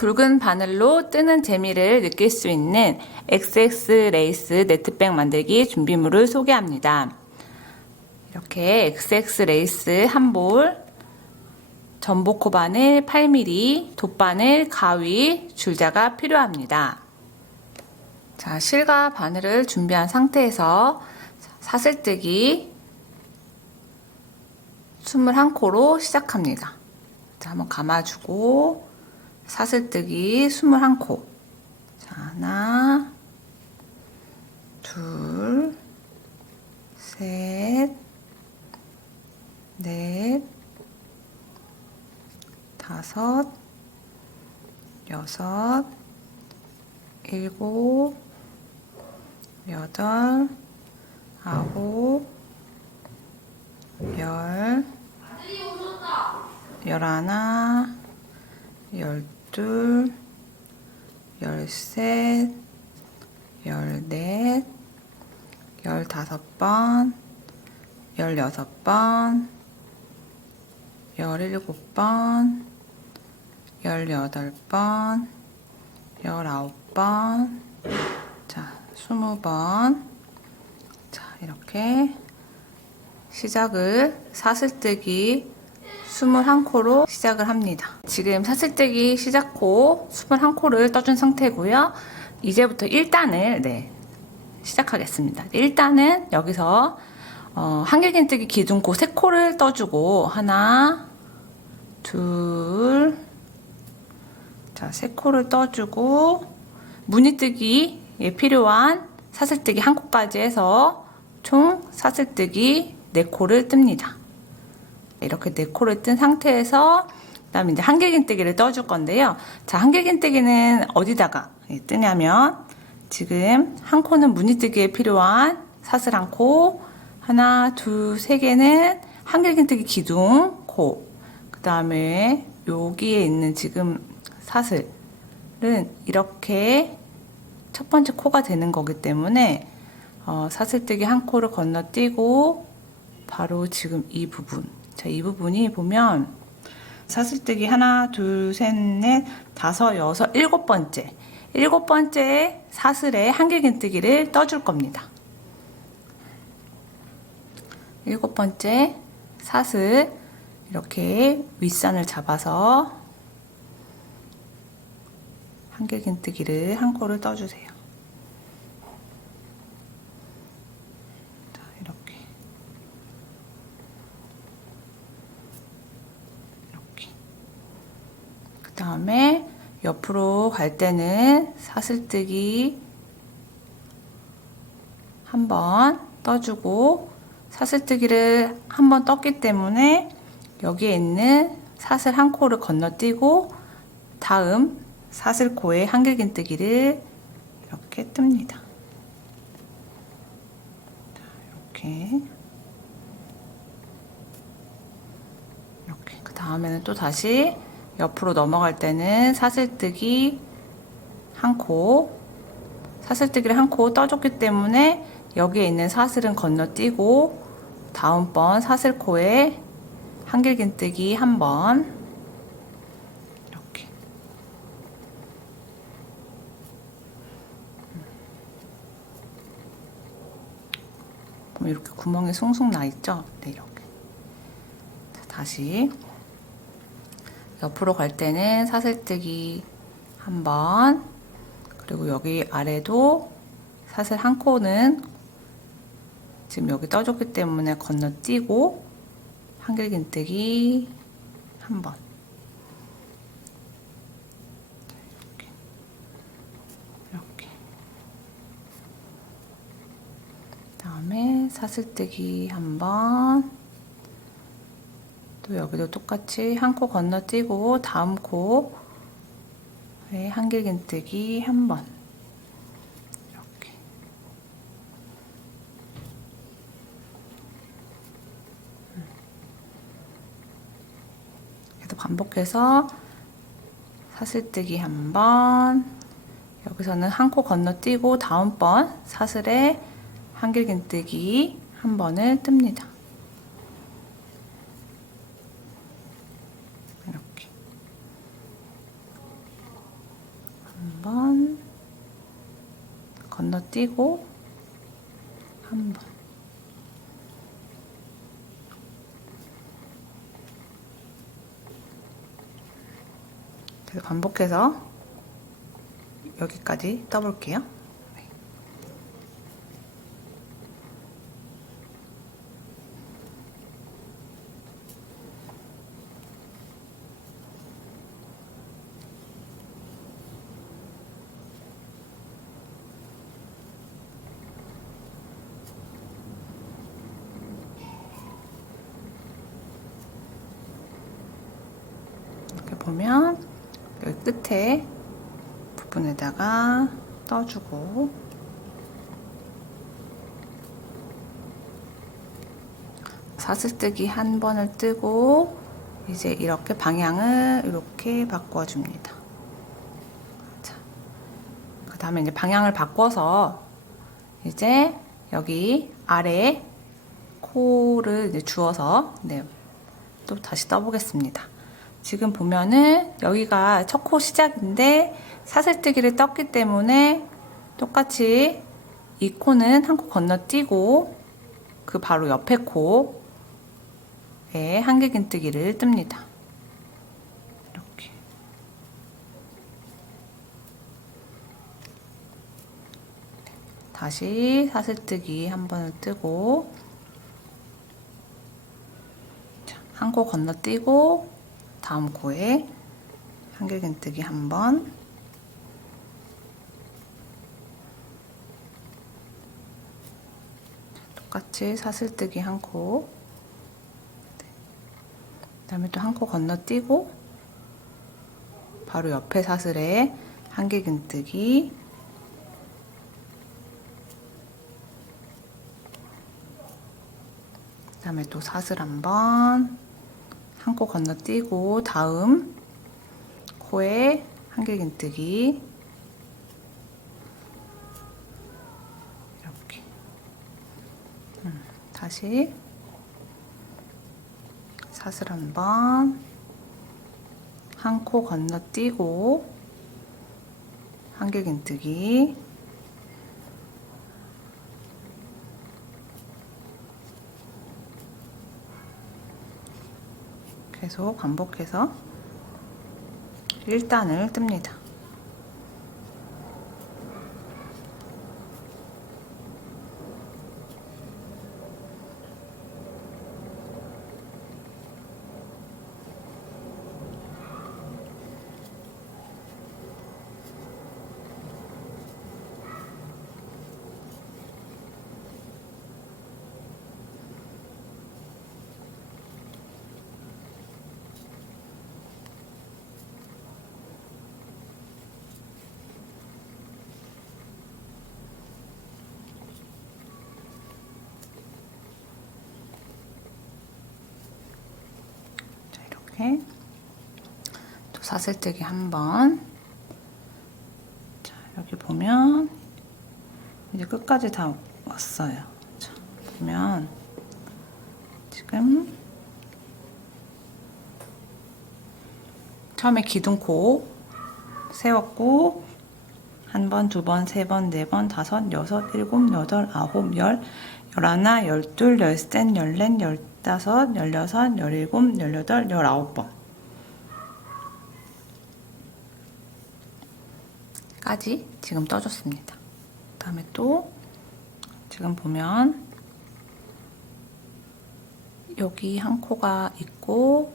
굵은 바늘로 뜨는 재미를 느낄 수 있는 XX 레이스 네트백 만들기 준비물을 소개합니다. 이렇게 XX 레이스 한 볼, 전복코 바늘 8mm, 돗바늘, 가위, 줄자가 필요합니다. 자, 실과 바늘을 준비한 상태에서 사슬뜨기 21코로 시작합니다. 자, 한번 감아주고 사슬뜨기 21코. 자, 하나, 둘, 셋, 넷, 다섯, 여섯, 일곱, 여덟, 아홉, 열, 열하나, 열둘, 열셋, 열넷, 15번, 16번, 17번, 18번, 19번, 자, 20번. 자, 이렇게 시작을 사슬뜨기 21코로 시작을 합니다. 지금 사슬뜨기 시작코 21코를 떠준 상태고요. 이제부터 1단을 시작하겠습니다. 1단은 여기서 한길긴뜨기 기둥코 3코를 떠주고 하나, 둘, 자, 3코를 떠주고 무늬뜨기에 필요한 사슬뜨기 1코까지 해서 총 사슬뜨기 4코를 뜹니다. 이렇게 4코를 뜬 상태에서 그다음에 이제 한길긴뜨기를 떠줄 건데요. 자, 한길긴뜨기는 어디다가 뜨냐면 지금 1코는 무늬뜨기에 필요한 사슬 1코, 하나, 둘, 3개는 한길긴뜨기 기둥 코, 그 다음에 여기에 있는 지금 사슬은 이렇게 첫 번째 코가 되는 거기 때문에 사슬뜨기 1코를 건너뛰고 바로 지금 이 부분, 자, 이 부분이 보면 사슬뜨기 하나, 둘, 셋, 넷, 다섯, 여섯, 7번째 7번째 사슬에 한길긴뜨기를 떠줄 겁니다. 7번째 사슬 이렇게 윗선을 잡아서 한길긴뜨기를 1코를 떠주세요. 자, 이렇게 그 다음에 옆으로 갈 때는 사슬뜨기 한번 떠주고 사슬뜨기를 한번 떴기 때문에 여기에 있는 사슬 1코를 건너뛰고 다음 사슬코에 한길긴뜨기를 이렇게 뜹니다. 자, 이렇게 그 다음에는 또 다시 옆으로 넘어갈 때는 사슬뜨기 1코, 사슬뜨기를 1코 떠줬기 때문에 여기에 있는 사슬은 건너뛰고 다음번 사슬코에 한길긴뜨기 1번 이렇게 보면 이렇게 구멍이 숭숭 나 있죠? 네, 이렇게. 자, 다시 옆으로 갈 때는 사슬뜨기 1번, 그리고 여기 아래도 사슬 1코는 지금 여기 떠줬기 때문에 건너뛰고 한길긴뜨기 1번 이렇게 다음에 사슬뜨기 1번, 또 여기도 똑같이 1코 건너뛰고 다음 코에 한길긴뜨기 1번 이렇게 계속 반복해서 사슬뜨기 1번, 여기서는 1코 건너뛰고 다음번 사슬에 한길긴뜨기 1번을 뜹니다. 이렇게 건너뛰고 한 번. 그래서 반복해서 여기까지 떠볼게요. 이렇게 보면 여기 끝에 부분에다가 떠주고 사슬뜨기 한 번을 뜨고 이제 이렇게 방향을 이렇게 바꿔줍니다. 자, 그 다음에 이제 방향을 바꿔서 이제 여기 아래 코를 이제 주어서 네, 또 다시 떠보겠습니다. 지금 보면은 여기가 첫 코 시작인데 사슬뜨기를 떴기 때문에 똑같이 이 코는 한 코 건너뛰고 그 바로 옆에 코에 한길긴뜨기를 뜹니다. 이렇게. 다시 사슬뜨기 한 번을 뜨고 한 코 건너뛰고 다음 코에 한길긴뜨기 한 번, 똑같이 사슬뜨기 한 코, 그 다음에 또 한 코 건너뛰고 바로 옆에 사슬에 한길긴뜨기, 그 다음에 또 사슬 한 번, 한 코 건너뛰고 다음 코에 한길긴뜨기, 이렇게 다시 사슬 한 번, 한 코 건너뛰고 한길긴뜨기, 계속 반복해서 1단을 뜹니다. 또 사슬뜨기 한 번. 자, 여기 보면 이제 끝까지 다 왔어요. 자, 보면 지금 처음에 기둥코 세웠고 한 번, 두 번, 세 번, 네 번, 다섯, 여섯, 일곱, 여덟, 아홉, 열, 열하나, 열둘, 열셋, 열넷, 열다섯, 열여섯, 열일곱, 열여덟, 열아홉 번 까지 지금 떠줬습니다. 그 다음에 또 지금 보면 여기 한 코가 있고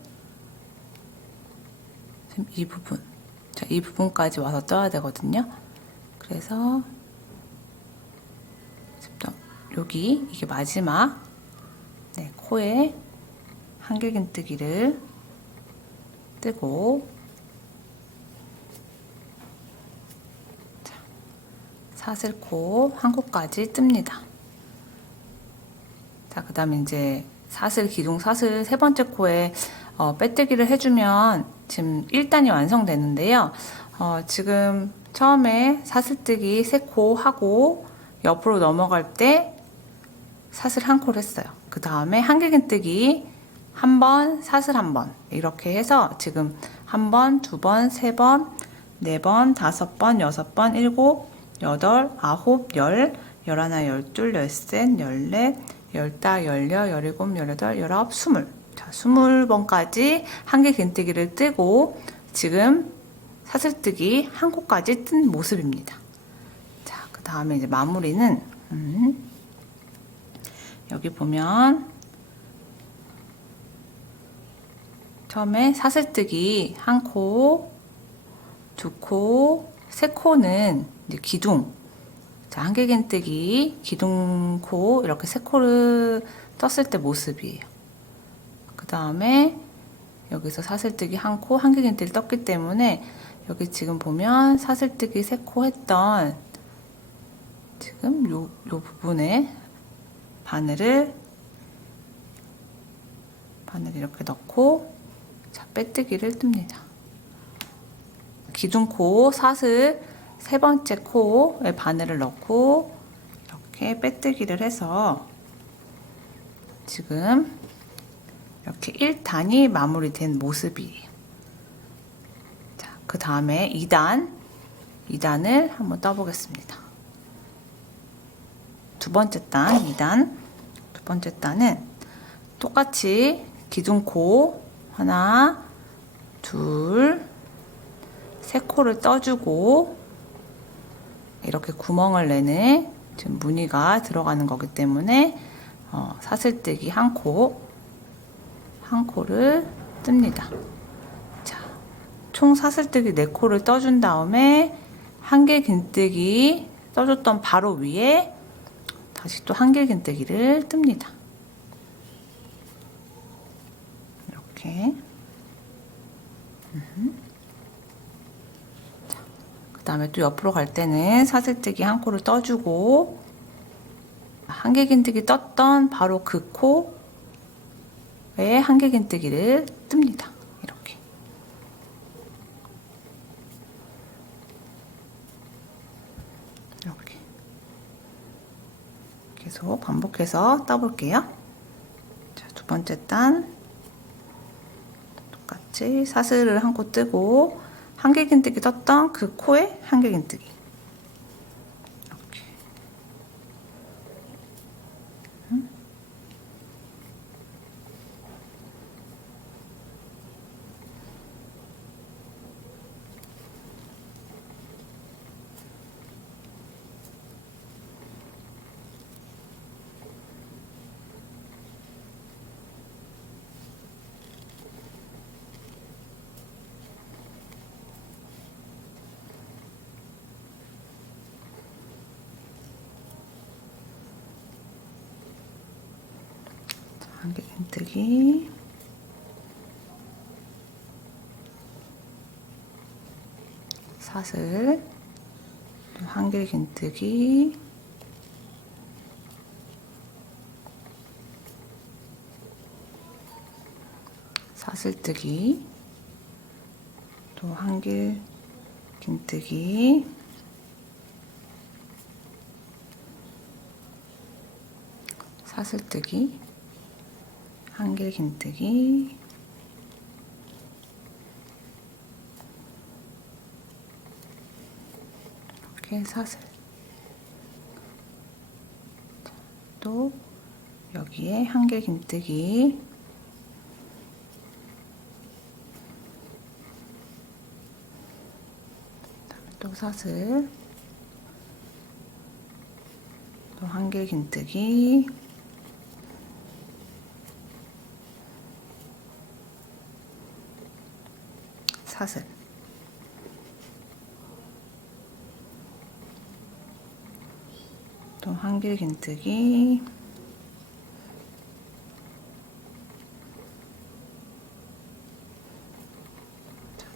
지금 이 부분, 자, 이 부분까지 와서 떠야 되거든요. 그래서 여기 이게 마지막 네, 코에 한길긴뜨기를 뜨고 자, 사슬코 한 코까지 뜹니다. 자, 그 다음에 이제 사슬 기둥 사슬 세 번째 코에 빼뜨기를 해주면 지금 1단이 완성되는데요. 지금 처음에 사슬뜨기 세 코 하고 옆으로 넘어갈 때 사슬 한 코를 했어요. 그 다음에 한길긴뜨기 한 번, 사슬 한 번 이렇게 해서 지금 한 번, 두 번, 세 번, 네 번, 다섯 번, 여섯 번, 일곱, 여덟, 아홉, 열, 열하나, 열둘, 열셋, 열넷, 열다, 열여, 열일곱, 열여덟, 열아홉, 스물. 자, 20번까지 한개 긴뜨기를 뜨고 지금 사슬뜨기 한 코까지 뜬 모습입니다. 자, 그 다음에 이제 마무리는 여기 보면 처음에 사슬뜨기 한 코, 두 코, 세 코는 이제 기둥. 자, 한개 긴뜨기 기둥 코 이렇게 세 코를 떴을 때 모습이에요. 그 다음에 여기서 사슬뜨기 한 코, 한개 긴뜨기 떴기 때문에 여기 지금 보면 사슬뜨기 세 코 했던 지금 요 부분에 바늘을 이렇게 넣고 자, 빼뜨기를 뜹니다. 기둥코 사슬 세 번째 코에 바늘을 넣고 이렇게 빼뜨기를 해서 지금 이렇게 1단이 마무리된 모습이에요. 자, 그 다음에 2단을 한번 떠보겠습니다. 두 번째 단, 2단. 두 번째 단은 똑같이 기둥코 하나, 둘, 세 코를 떠주고 이렇게 구멍을 내는 지금 무늬가 들어가는 거기 때문에 사슬뜨기 한 코를 뜹니다. 자, 총 사슬뜨기 4코를 떠준 다음에 한개 긴뜨기 떠줬던 바로 위에 다시 또 한개 긴뜨기를 뜹니다. 이렇게. 그 다음에 또 옆으로 갈 때는 사슬뜨기 한 코를 떠주고 한개 긴뜨기 떴던 바로 그 코에 한개 긴뜨기를 뜹니다. 이렇게. 이렇게. 계속 반복해서 떠볼게요. 자, 두 번째 단 똑같이 사슬을 한 코 뜨고 한개 긴뜨기 떴던 그 코에 한개 긴뜨기 이렇게. 한개 긴뜨기 사슬 한개 긴뜨기 사슬뜨기 또 한개 긴뜨기 사슬뜨기 한개 긴뜨기 이렇게 사슬 또 여기에 한개 긴뜨기 그다음에 또 사슬 또 한개 긴뜨기 사슬 또 한개 긴뜨기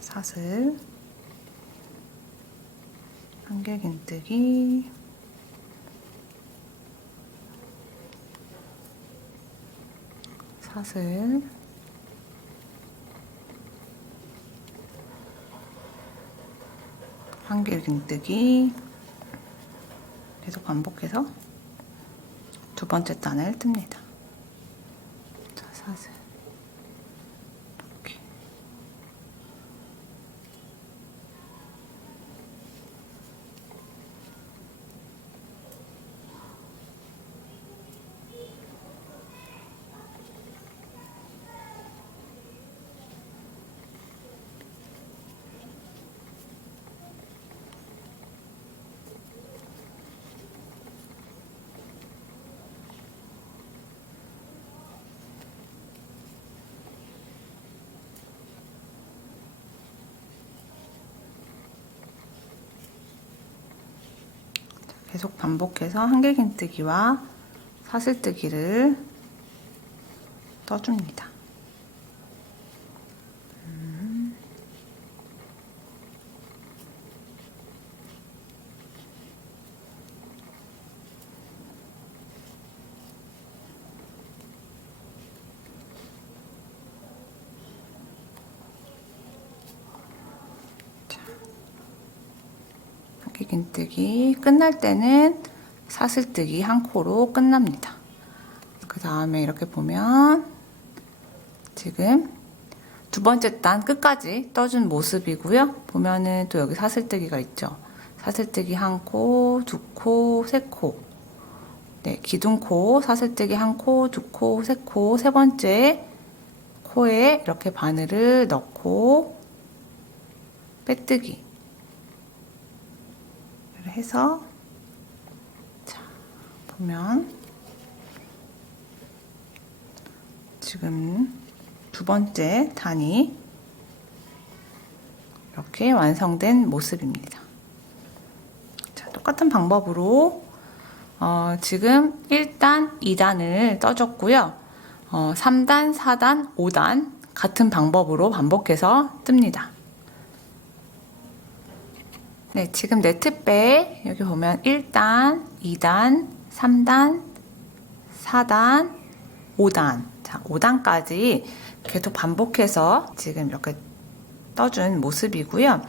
사슬 한개 긴뜨기 사슬 한개 긴뜨기 계속 반복해서 두 번째 단을 뜹니다. 자, 사슬 이렇게 계속 반복해서 한길긴뜨기와 사슬뜨기를 떠줍니다. 한길긴뜨기 끝날 때는 사슬뜨기 한 코로 끝납니다. 그 다음에 이렇게 보면 지금 두 번째 단 끝까지 떠준 모습이고요. 보면은 또 여기 사슬뜨기가 있죠. 사슬뜨기 한 코, 두 코, 세 코. 네, 기둥코 사슬뜨기 한 코, 두 코, 세 코. 세 번째 코에 이렇게 바늘을 넣고 빼뜨기 해서 자, 보면 지금 두 번째 단이 이렇게 완성된 모습입니다. 자, 똑같은 방법으로 지금 1단, 2단을 떠줬고요. 3단, 4단, 5단 같은 방법으로 반복해서 뜹니다. 네, 지금 네트백 여기 보면 1단, 2단, 3단, 4단, 5단. 자, 5단까지 계속 반복해서 지금 이렇게 떠준 모습이고요.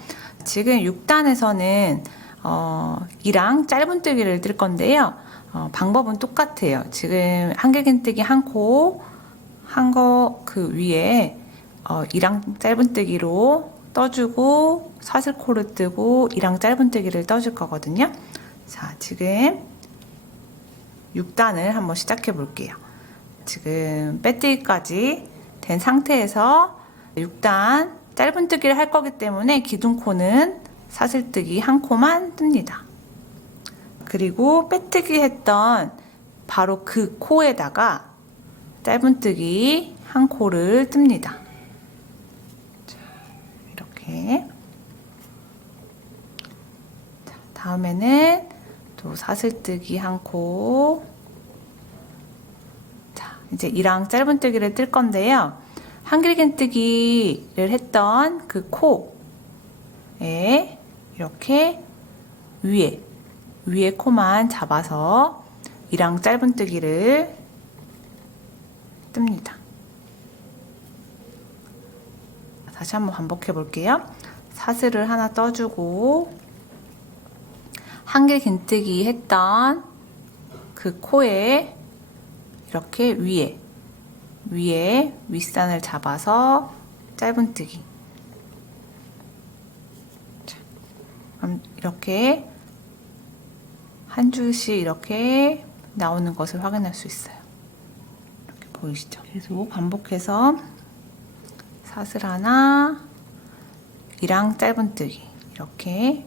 지금 6단에서는 이랑 짧은뜨기를 뜰 건데요. 방법은 똑같아요. 지금 한길긴뜨기 한 코 한 거 그 위에 이랑 짧은뜨기로 떠주고 사슬코를 뜨고 이랑 짧은뜨기를 떠줄 거거든요. 자, 지금 6단을 한번 시작해 볼게요. 지금 빼뜨기까지 된 상태에서 6단 짧은뜨기를 할 거기 때문에 기둥코는 사슬뜨기 한 코만 뜹니다. 그리고 빼뜨기 했던 바로 그 코에다가 짧은뜨기 한 코를 뜹니다. 자, 이렇게. 자, 다음에는 또 사슬뜨기 한 코. 자, 이제 이랑 짧은뜨기를 뜰 건데요. 한길긴뜨기를 했던 그 코에 이렇게 위에 코만 잡아서 이랑 짧은뜨기를 뜹니다. 다시 한번 반복해 볼게요. 사슬을 하나 떠주고 한길긴뜨기 했던 그 코에 이렇게 위에 윗선을 잡아서 짧은뜨기. 그럼 이렇게 한 줄씩 이렇게 나오는 것을 확인할 수 있어요. 이렇게 보이시죠? 계속 반복해서 사슬 하나, 이랑 짧은뜨기 이렇게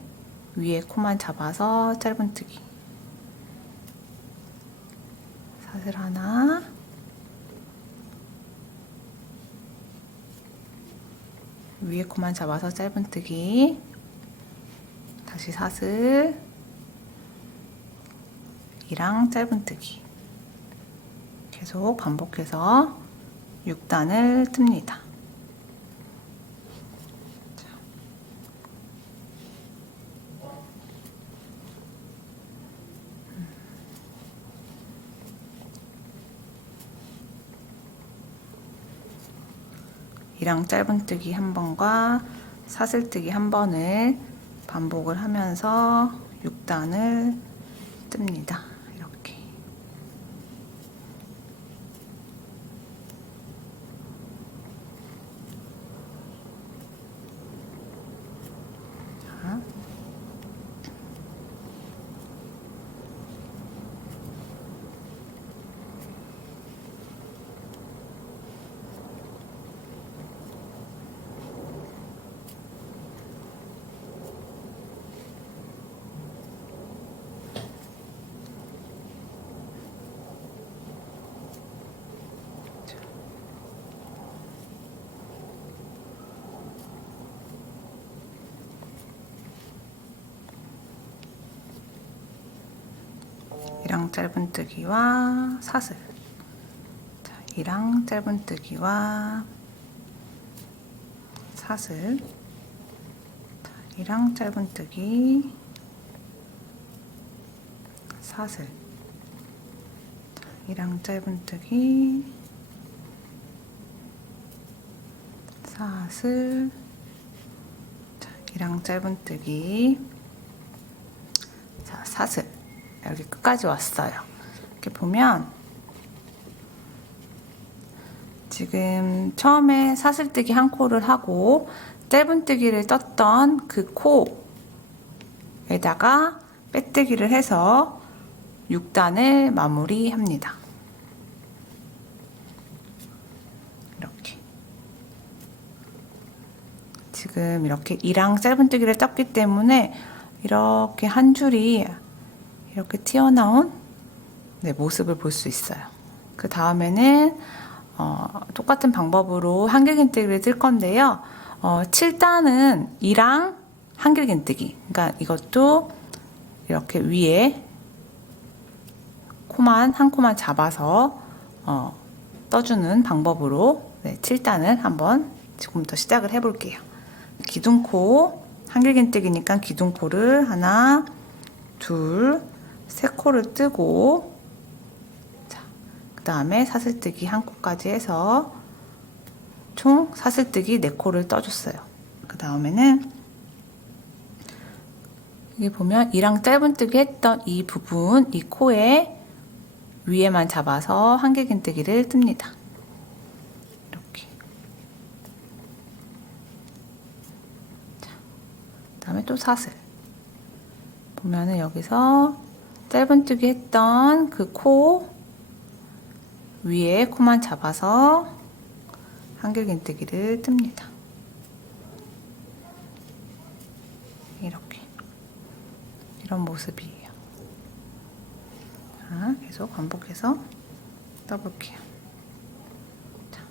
위에 코만 잡아서 짧은뜨기. 사슬 하나, 위에 코만 잡아서 짧은뜨기. 다시 사슬, 이랑 짧은뜨기. 계속 반복해서 6단을 뜹니다. 이랑 짧은뜨기 한 번과 사슬뜨기 한 번을 반복을 하면서 6단을 뜹니다. 이렇게. 자. 짧은뜨기와 사슬. 자, 이랑 짧은뜨기와 사슬. 자, 이랑 짧은뜨기, 사슬. 자, 이랑 짧은뜨기, 사슬. 자, 이랑 짧은뜨기, 자, 사슬. 여기 끝까지 왔어요. 이렇게 보면 지금 처음에 사슬뜨기 한 코를 하고 짧은뜨기를 떴던 그 코에다가 빼뜨기를 해서 6단을 마무리합니다. 이렇게. 지금 이렇게 이랑 짧은뜨기를 떴기 때문에 이렇게 한 줄이 이렇게 튀어나온 모습을 볼 수 있어요. 그 다음에는 똑같은 방법으로 한길긴뜨기를 뜰 건데요. 7단은 이랑 한길긴뜨기. 그러니까 이것도 이렇게 위에 한 코만 잡아서 떠주는 방법으로 7단을 한번 지금부터 시작을 해볼게요. 기둥코, 한길긴뜨기니까 기둥코를 하나, 둘, 세 코를 뜨고, 자, 그 다음에 사슬뜨기 한 코까지 해서 총 사슬뜨기 4코를 떠줬어요. 그 다음에는 여기 보면 이랑 짧은뜨기 했던 이 부분, 이 코에 위에만 잡아서 한길긴뜨기를 뜹니다. 이렇게. 자, 그 다음에 또 사슬. 보면은 여기서 짧은뜨기 했던 그 코 위에 코만 잡아서 한길긴뜨기를 뜹니다. 이렇게. 이런 모습이에요. 자, 계속 반복해서 떠볼게요. 자,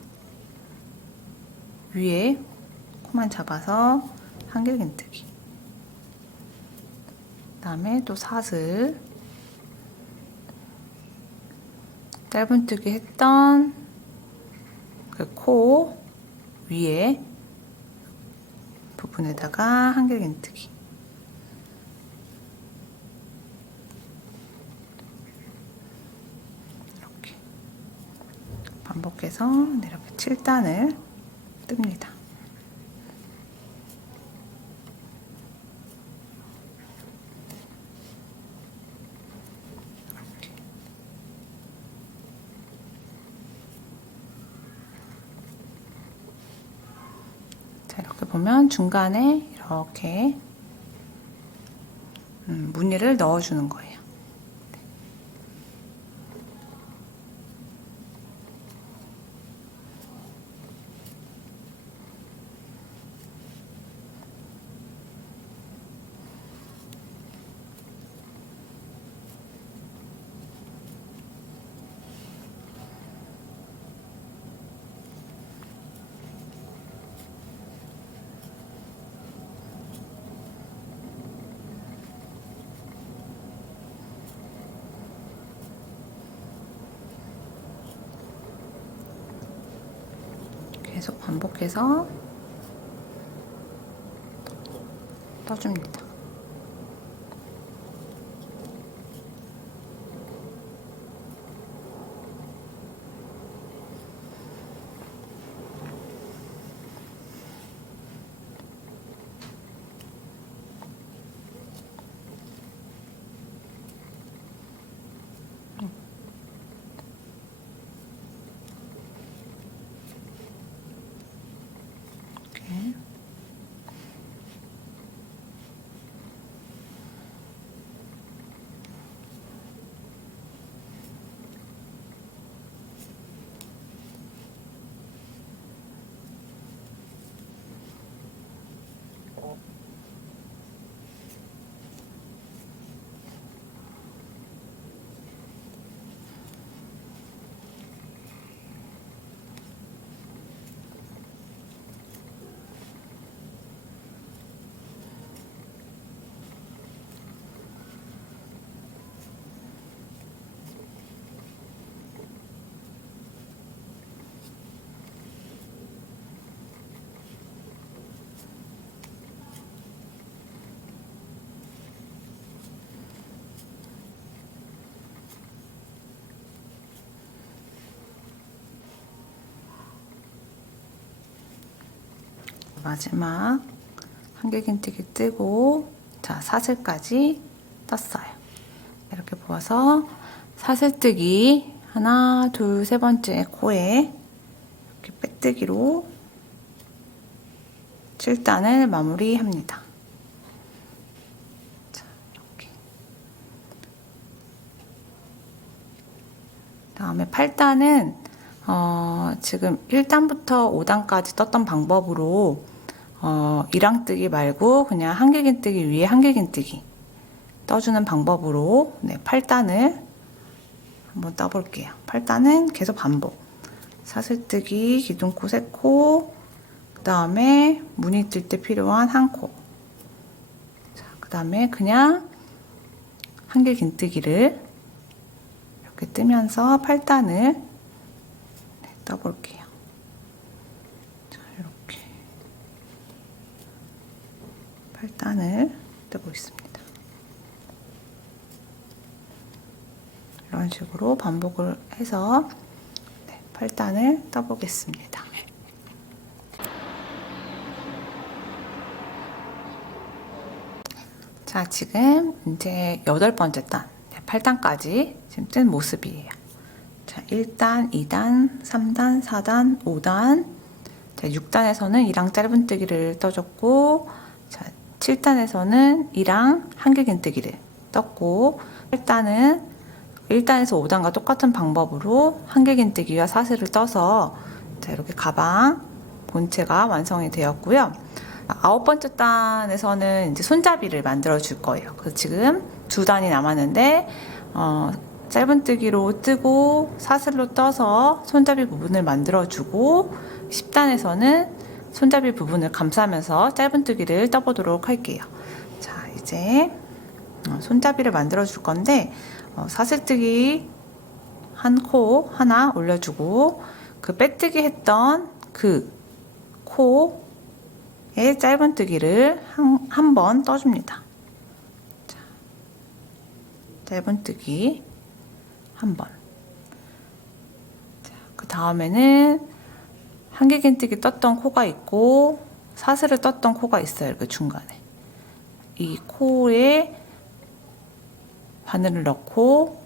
위에 코만 잡아서 한길긴뜨기. 그 다음에 또 사슬. 짧은뜨기 했던 그 코 위에 부분에다가 한길긴뜨기. 이렇게 반복해서 이렇게 7단을 뜹니다. 자, 이렇게 보면 중간에 이렇게 무늬를 넣어주는 거예요. 계속 반복해서 떠줍니다. 이렇게. 마지막 한길긴뜨기 뜨고, 자, 사슬까지 떴어요. 이렇게 부어서 사슬뜨기 하나, 둘, 세 번째 코에 이렇게 빼뜨기로 7단을 마무리합니다. 자, 이렇게. 다음에 8단은 지금 1단부터 5단까지 떴던 방법으로 이랑뜨기 말고 그냥 한길긴뜨기 위에 한길긴뜨기 떠주는 방법으로 8단을 한번 떠볼게요. 8단은 계속 반복. 사슬뜨기, 기둥코 3코, 그 다음에 무늬 뜰 때 필요한 1코. 자, 그 다음에 그냥 한길긴뜨기를 이렇게 뜨면서 8단을 떠볼게요. 자, 이렇게 8단을 뜨고 있습니다. 이런 식으로 반복을 해서 8단을 떠보겠습니다. 자, 지금 이제 8번째 단, 8단까지 지금 뜬 모습이에요. 자, 1단, 2단, 3단, 4단, 5단. 자, 6단에서는 2랑 짧은뜨기를 떠줬고, 자, 7단에서는 2랑 한길긴뜨기를 떴고, 8단은 1단에서 5단과 똑같은 방법으로 한길긴뜨기와 사슬을 떠서 자, 이렇게 가방 본체가 완성이 되었고요. 9번째 단에서는 이제 손잡이를 만들어 줄 거예요. 그래서 지금 2단이 남았는데 짧은뜨기로 뜨고 사슬로 떠서 손잡이 부분을 만들어 주고, 10단에서는 손잡이 부분을 감싸면서 짧은뜨기를 떠보도록 할게요. 자, 이제 손잡이를 만들어 줄 건데 사슬뜨기 한 코 하나 올려주고, 그 빼뜨기 했던 그 코에 짧은뜨기를 한 번 떠줍니다. 자, 짧은뜨기 한 번. 그 다음에는 한길긴뜨기 떴던 코가 있고 사슬을 떴던 코가 있어요. 그 중간에 이 코에 바늘을 넣고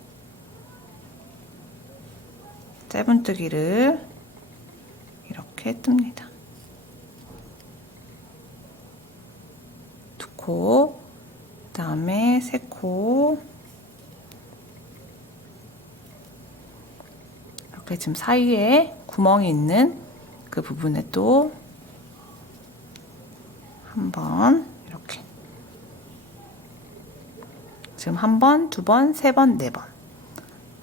짧은뜨기를 이렇게 뜹니다. 2코, 그 다음에 3코, 이렇게 지금 사이에 구멍이 있는 그 부분에 또 한 번 이렇게, 지금 한 번, 2번, 3번, 4번.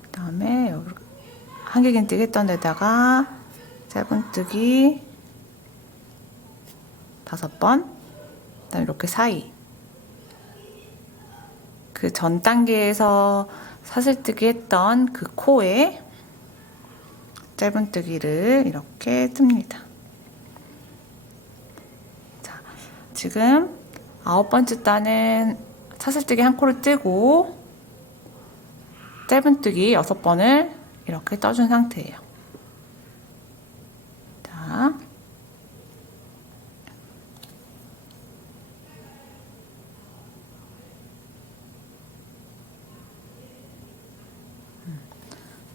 그 다음에 여기 한길긴뜨기 했던 데다가 짧은뜨기 5번, 그 다음에 이렇게 사이, 그 전 단계에서 사슬뜨기 했던 그 코에 짧은뜨기를 이렇게 뜹니다. 자, 지금 9번째 단은 사슬뜨기 한 코를 뜨고 짧은뜨기 6번을 이렇게 떠준 상태예요. 자,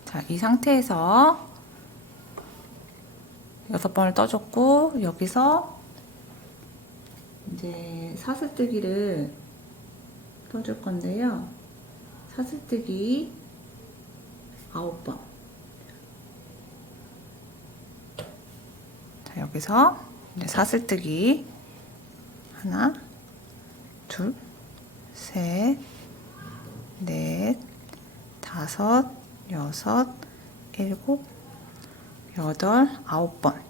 자, 이 상태에서 6번을 떠줬고, 여기서 이제 사슬뜨기를 떠줄 건데요. 사슬뜨기 9번. 자, 여기서 이제 사슬뜨기 하나, 둘, 셋, 넷, 다섯, 여섯, 일곱, 여덟, 9번.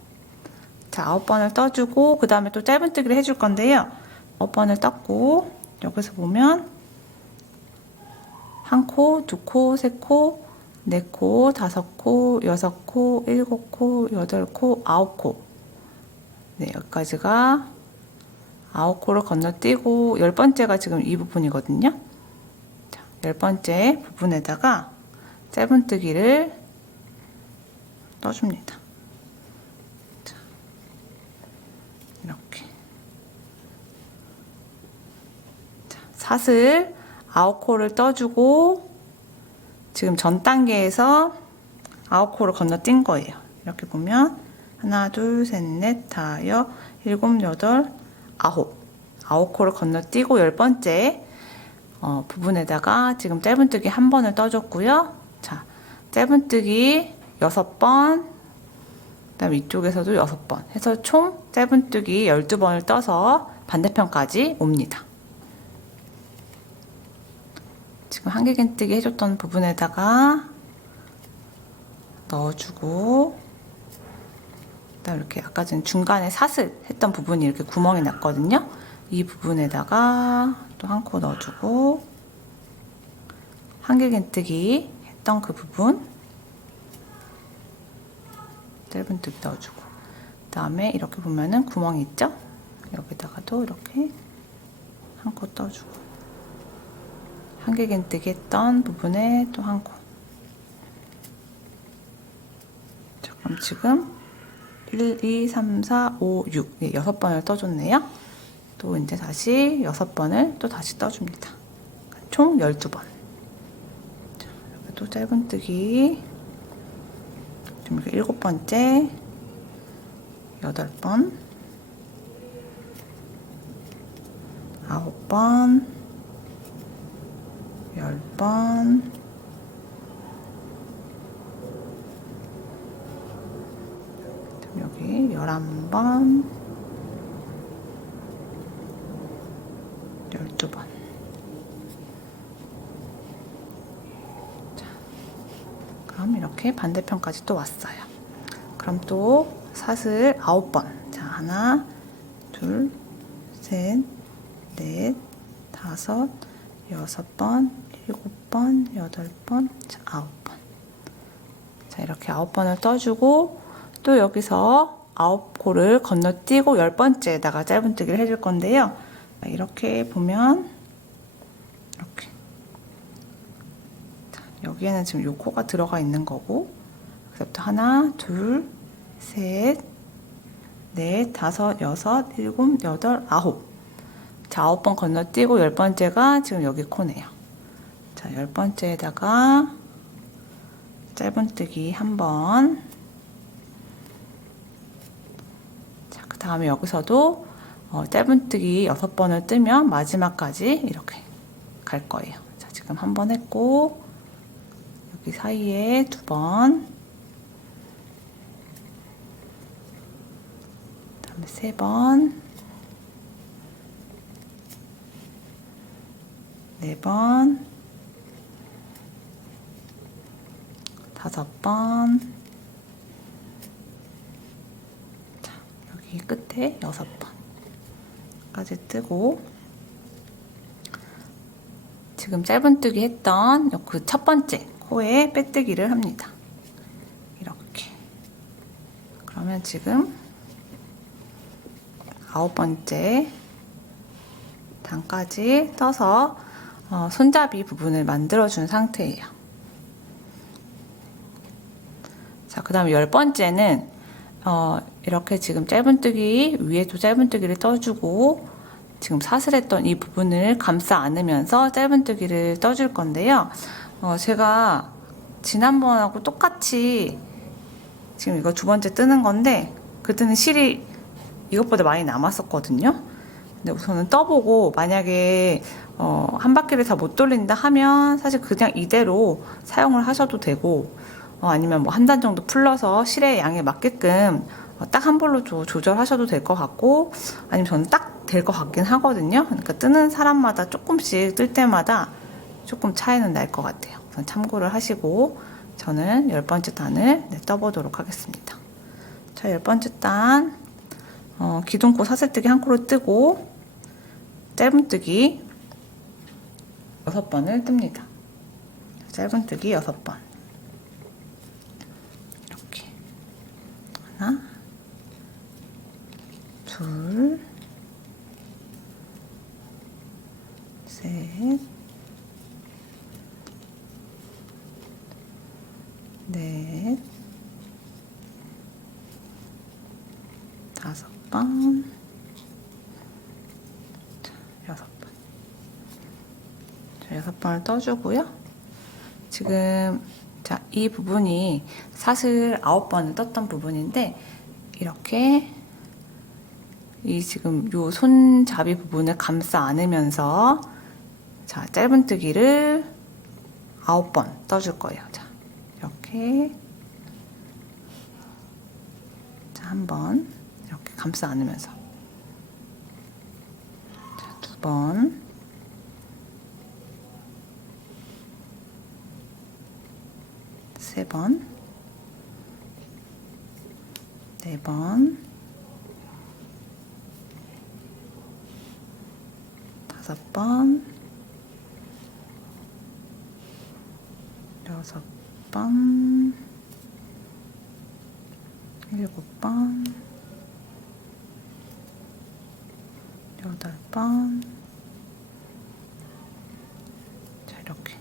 자, 9번을 떠주고 그 다음에 또 짧은뜨기를 해줄 건데요. 9번을 떴고 여기서 보면 1코, 2코, 3코, 4코, 5코, 6코, 7코, 8코, 9코. 네, 여기까지가 9코를 건너뛰고 10번째가 지금 이 부분이거든요. 자, 10번째 부분에다가 짧은뜨기를 떠줍니다. 자, 이렇게 사슬 9코를 떠주고 지금 전 단계에서 9코를 건너뛴 거예요. 이렇게 보면 하나, 둘, 셋, 넷, 다, 여, 일곱, 여덟, 아홉. 9코를 건너뛰고 10번째 부분에다가 지금 짧은뜨기 한 번을 떠줬고요. 자, 짧은뜨기 6번, 그다음 이쪽에서도 6번 해서 총 짧은뜨기 12번을 떠서 반대편까지 옵니다. 지금 한길긴뜨기 해줬던 부분에다가 넣어주고, 그다음 이렇게 아까 전 중간에 사슬 했던 부분이 이렇게 구멍이 났거든요. 이 부분에다가 또 한 코 넣어주고, 한길긴뜨기 했던 그 부분 짧은뜨기 넣어주고, 그 다음에 이렇게 보면은 구멍이 있죠? 여기다가도 이렇게 한 코 떠주고, 한길긴뜨기 했던 부분에 또 한 코. 자, 그럼 지금 1, 2, 3, 4, 5, 6 네, 6번을 떠줬네요. 또 이제 다시 6번을 또 다시 떠줍니다. 총 12번. 자, 여기 또 짧은뜨기 지금 7번째 8번 9번 10번 여기 11번 12번. 자, 그럼 이렇게 반대편까지 또 왔어요. 그럼 또 사슬 9번. 자, 하나, 둘, 셋, 넷, 다섯, 6번, 7번, 8번, 자, 9번. 자, 이렇게 9번을 떠주고 또 여기서 9코를 건너뛰고 10번째에다가 짧은뜨기를 해줄 건데요. 이렇게 보면 이렇게, 자, 여기에는 지금 요 코가 들어가 있는 거고, 그래서부터 하나, 둘, 셋, 넷, 다섯, 여섯, 일곱, 여덟, 아홉. 자, 9번 건너뛰고 10번째가 지금 여기 코네요. 자, 10번째에다가 짧은뜨기 한 번. 자, 그 다음에 여기서도 짧은뜨기 6번을 뜨면 마지막까지 이렇게 갈 거예요. 자, 지금 한 번 했고, 여기 사이에 2번, 그 다음에 3번, 4번, 5번, 자, 여기 끝에 6번까지 뜨고, 지금 짧은뜨기 했던 그 첫 번째 코에 빼뜨기를 합니다. 이렇게. 그러면 지금 9번째 단까지 떠서 손잡이 부분을 만들어준 상태예요. 자, 그 다음에 10번째는 이렇게 지금 짧은뜨기 위에도 짧은뜨기를 떠주고 지금 사슬했던 이 부분을 감싸 안으면서 짧은뜨기를 떠줄 건데요. 제가 지난번하고 똑같이 지금 이거 2번째 뜨는 건데, 그때는 실이 이것보다 많이 남았었거든요. 근데 우선은 떠보고 만약에 한 바퀴를 다 못 돌린다 하면 사실 그냥 이대로 사용을 하셔도 되고, 아니면 뭐 한 단 정도 풀러서 실의 양에 맞게끔 딱 한 볼로 조절하셔도 될 것 같고, 아니면 저는 딱 될 것 같긴 하거든요. 그러니까 뜨는 사람마다 조금씩 뜰 때마다 조금 차이는 날 것 같아요. 우선 참고를 하시고 저는 10번째 단을 떠보도록 하겠습니다. 자, 10번째 단 기둥코 사슬뜨기 한 코를 뜨고 짧은뜨기 6번을 뜹니다. 짧은뜨기 6번. 이렇게 하나, 둘, 셋, 넷, 5번, 6번. 번을 떠주고요. 지금 자, 이 부분이 사슬 9번을 떴던 부분인데 이렇게 이 지금 요 손잡이 부분을 감싸 안으면서 자, 짧은뜨기를 9번 떠줄 거예요. 자, 이렇게 자, 한 번 이렇게 감싸 안으면서 자, 2번 세 번, 4번, 5번, 6번, 7번, 8번, 자, 이렇게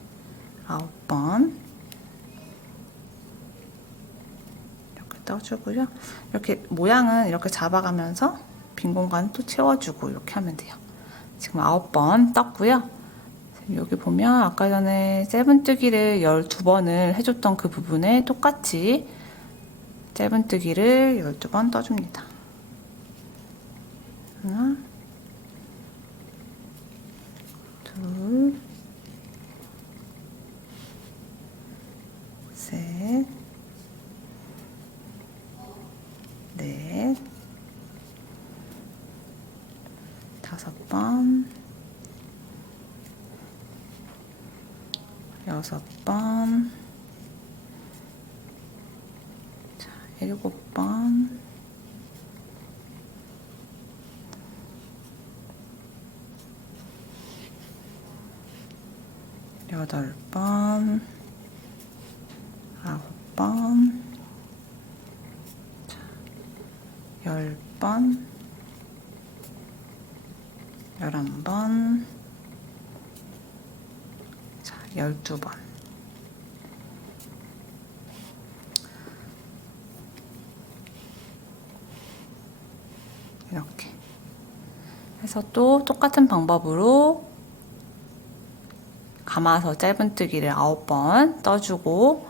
9번 떠주고요. 이렇게 모양은 이렇게 잡아가면서 빈 공간 또 채워주고 이렇게 하면 돼요. 지금 9번 떴고요. 여기 보면 아까 전에 짧은뜨기를 12번을 해줬던 그 부분에 똑같이 짧은뜨기를 12번 떠줍니다. 하나, 둘, 셋, 넷, 5번, 6번, 자, 7번, 8번, 9번, 10번, 11번, 자, 12번. 이렇게 해서 또 똑같은 방법으로 감아서 짧은뜨기를 9번 떠주고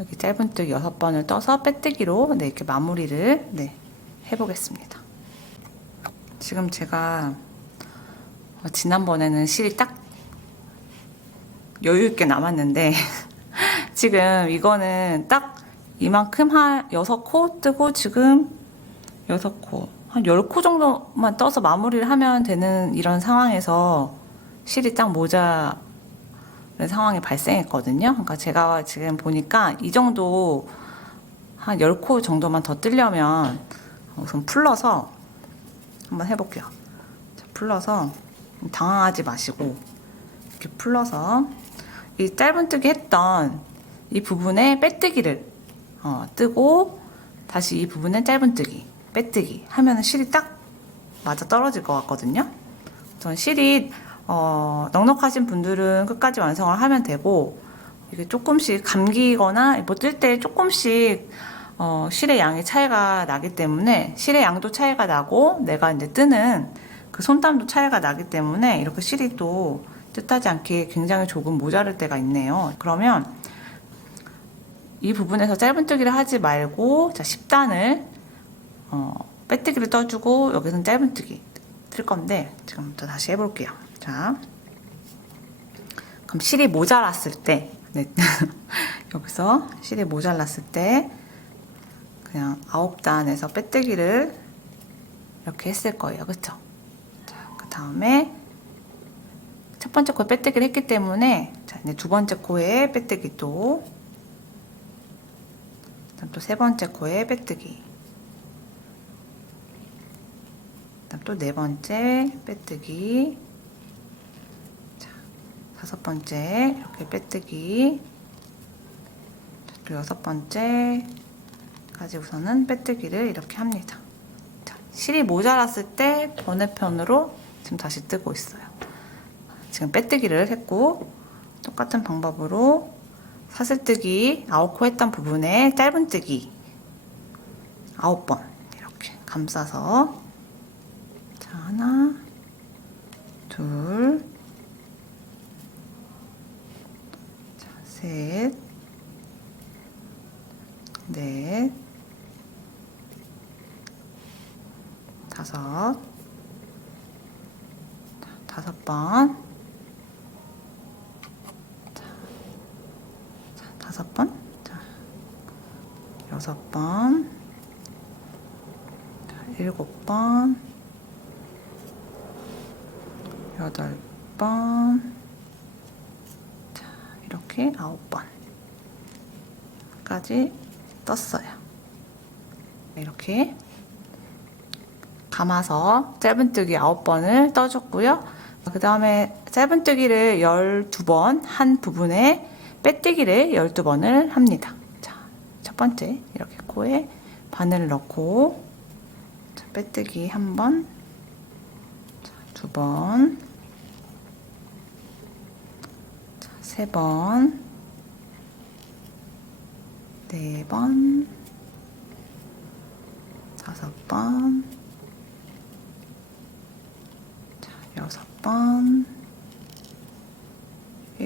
여기 짧은뜨기 6번을 떠서 빼뜨기로 네, 이렇게 마무리를 네, 해보겠습니다. 지금 제가 지난번에는 실이 딱 여유있게 남았는데 지금 이거는 딱 이만큼 한 6코 뜨고 지금 6코 한 10코 정도만 떠서 마무리를 하면 되는 이런 상황에서 실이 딱 모자란 상황이 발생했거든요. 그러니까 제가 지금 보니까 이 정도 한 10코 정도만 더 뜨려면 우선 풀러서 한번 해볼게요. 자, 풀러서 당황하지 마시고 이렇게 풀러서 이 짧은뜨기 했던 이 부분에 빼뜨기를 뜨고 다시 이 부분에 짧은뜨기 빼뜨기 하면 실이 딱 맞아 떨어질 것 같거든요. 전 실이 넉넉하신 분들은 끝까지 완성을 하면 되고 이게 조금씩 감기거나 뭐 뜰 때 조금씩 실의 양의 차이가 나기 때문에 실의 양도 차이가 나고 내가 이제 뜨는 그 손땀도 차이가 나기 때문에 이렇게 실이 또 뜻하지 않게 굉장히 조금 모자랄 때가 있네요. 그러면 이 부분에서 짧은뜨기를 하지 말고 자 10단을 빼뜨기를 떠주고 여기서는 짧은뜨기 틀 건데 지금부터 다시 해볼게요. 자, 그럼 실이 모자랐을 때 네. 여기서 실이 모자랐을 때 그냥 9단에서 빼뜨기를 이렇게 했을 거예요. 그쵸? 자, 그 다음에 첫 번째 코에 빼뜨기를 했기 때문에 자, 이제 두 번째 코에 빼뜨기 또 세 번째 코에 빼뜨기 또 네 번째 빼뜨기 자, 다섯 번째 이렇게 빼뜨기 또 여섯 번째까지 우선은 빼뜨기를 이렇게 합니다. 자, 실이 모자랐을 때 번외편으로 지금 다시 뜨고 있어요. 지금 빼뜨기를 했고 똑같은 방법으로 사슬뜨기 9코 했던 부분에 짧은뜨기 9번 이렇게 감싸서 자, 하나 둘 셋, 넷, 다섯, 다섯 번, 다섯 번, 여섯 번, 일곱 번, 여덟 번, 이렇게 9번까지 떴어요. 이렇게 감아서 짧은뜨기 9번을 떠줬고요. 그 다음에 짧은뜨기를 12번 한 부분에 빼뜨기를 12번을 합니다. 자, 첫 번째 이렇게 코에 바늘을 넣고, 자, 빼뜨기 1번, 2번, 3번, 4번, 5번, 6번,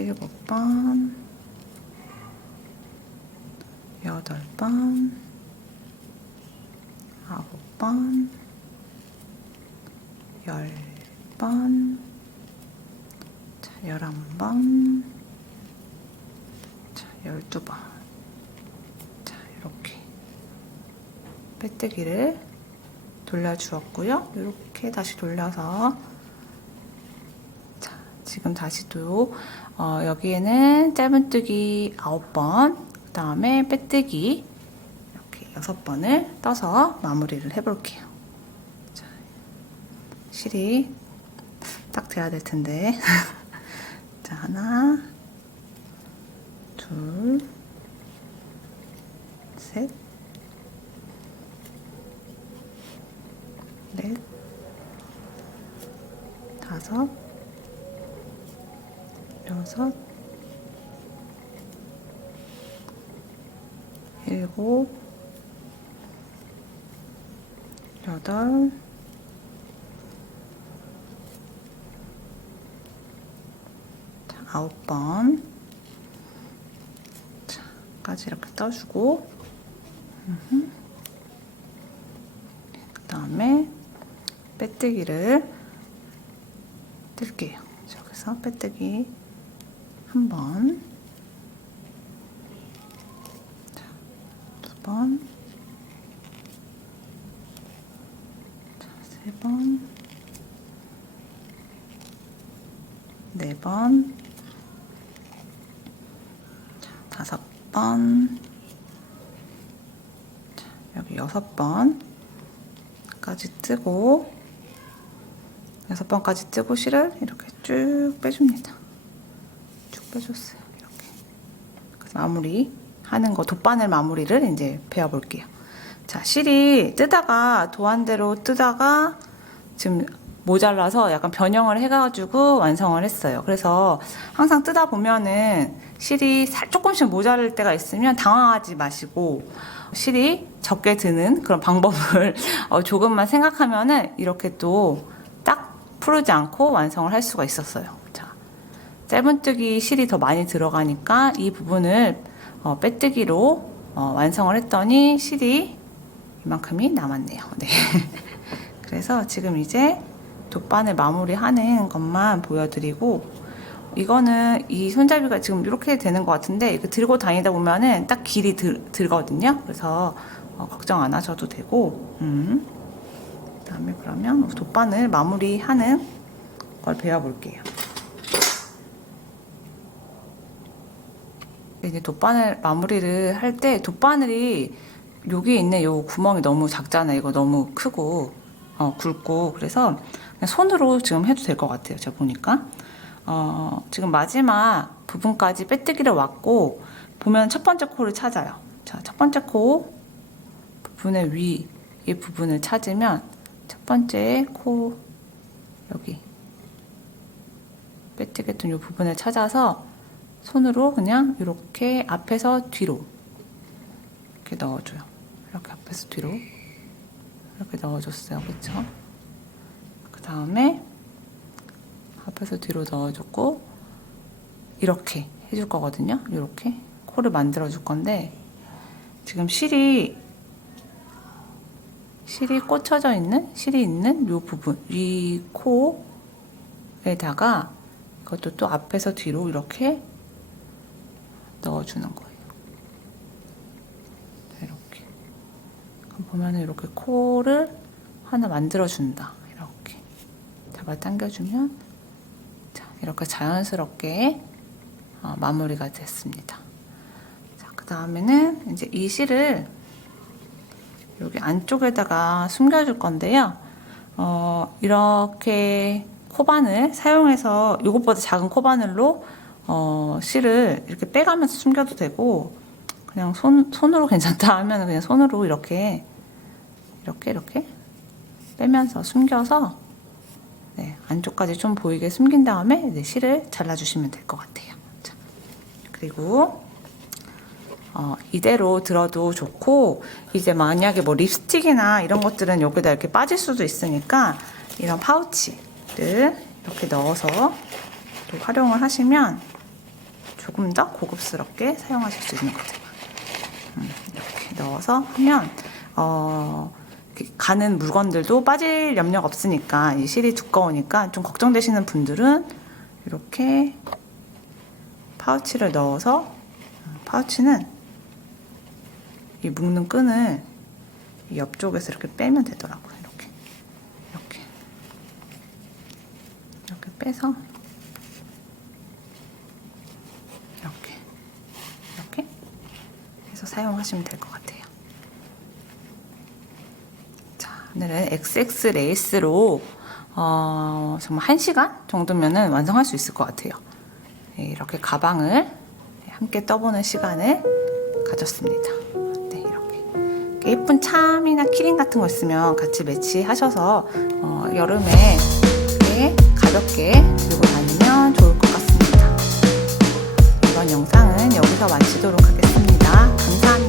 7번, 8번, 9번, 10번, 11번, 12번. 자, 이렇게 빼뜨기를 돌려주었고요. 이렇게 다시 돌려서, 자, 지금 다시 또 여기에는 짧은뜨기 9번, 그 다음에 빼뜨기 이렇게 6번을 떠서 마무리를 해볼게요. 자, 실이 딱 돼야 될 텐데. 자, 하나, 둘, 셋, 넷, 다섯, 여섯, 일곱, 여덟, 자, 9번 까지 이렇게 떠주고, 그 다음에 빼뜨기를 뜰게요. 여기서 빼뜨기 1번, 2번, 3번, 4번, 5번, 여기 6번까지 뜨고, 6번까지 뜨고 실을 이렇게 쭉 빼줍니다. 쭉 빼줬어요. 이렇게. 그래서 마무리 하는 거, 돗바늘 마무리를 이제 배워볼게요. 자, 실이 뜨다가 도안대로 뜨다가 지금 모자라서 약간 변형을 해가지고 완성을 했어요. 그래서 항상 뜨다 보면은 실이 조금씩 모자랄 때가 있으면 당황하지 마시고, 실이 적게 드는 그런 방법을 조금만 생각하면은 이렇게 또 딱 풀지 않고 완성을 할 수가 있었어요. 자, 짧은뜨기 실이 더 많이 들어가니까 이 부분을 빼뜨기로 완성을 했더니 실이 이만큼이 남았네요. 네. 그래서 지금 이제 돗바늘 마무리하는 것만 보여드리고, 이거는 이 손잡이가 지금 이렇게 되는 것 같은데, 이거 들고 다니다 보면은 딱 길이 들거든요. 그래서 걱정 안 하셔도 되고, 그다음에 그러면 돗바늘 마무리하는 걸 배워볼게요. 이제 돗바늘 마무리를 할 때 돗바늘이 여기 있는 요 구멍이 너무 작잖아요. 이거 너무 크고 굵고, 그래서 그냥 손으로 지금 해도 될 것 같아요. 제가 보니까 지금 마지막 부분까지 빼뜨기를 왔고, 보면 첫 번째 코를 찾아요. 자, 첫 번째 코 부분의 위 이 부분을 찾으면 첫 번째 코 여기 빼뜨겼던 이 부분을 찾아서 손으로 그냥 이렇게 앞에서 뒤로 이렇게 넣어줘요. 이렇게 앞에서 뒤로 이렇게 넣어줬어요. 그쵸? 그 다음에 앞에서 뒤로 넣어줬고, 이렇게 해줄 거거든요. 이렇게 코를 만들어 줄 건데, 지금 실이 꽂혀져 있는, 실이 있는 요 부분, 위 코에다가 이것도 또 앞에서 뒤로 이렇게 넣어주는 거예요. 이렇게. 그럼 보면은 이렇게 코를 하나 만들어준다. 이렇게 잡아당겨주면, 자, 이렇게 자연스럽게 마무리가 됐습니다. 자, 그 다음에는 이제 이 실을 여기 안쪽에다가 숨겨줄 건데요. 이렇게 코바늘 사용해서 이것보다 작은 코바늘로 실을 이렇게 빼가면서 숨겨도 되고, 그냥 손으로 괜찮다 하면 그냥 손으로 이렇게 빼면서 숨겨서, 네, 안쪽까지 좀 보이게 숨긴 다음에 이제 실을 잘라주시면 될 것 같아요. 자, 그리고 이대로 들어도 좋고, 이제 만약에 뭐 립스틱이나 이런 것들은 여기다 이렇게 빠질 수도 있으니까 이런 파우치를 이렇게 넣어서 또 활용을 하시면 조금 더 고급스럽게 사용하실 수 있는 거죠. 이렇게 넣어서 하면 가는 물건들도 빠질 염려가 없으니까, 이 실이 두꺼우니까 좀 걱정되시는 분들은 이렇게 파우치를 넣어서, 파우치는 이 묶는 끈을 이 옆쪽에서 이렇게 빼면 되더라고요. 이렇게 빼서 이렇게 해서 사용하시면 될 것 같아요. 자, 오늘은 XX 레이스로 정말 1시간 정도면은 완성할 수 있을 것 같아요. 이렇게 가방을 함께 떠보는 시간을 가졌습니다. 네, 이렇게 예쁜 참이나 키링 같은 거 있으면 같이 매치하셔서 여름에 이렇게 가볍게 들고 다니면 좋을 것 같습니다. 이번 영상은 여기서 마치도록 하겠습니다. 감사합니다.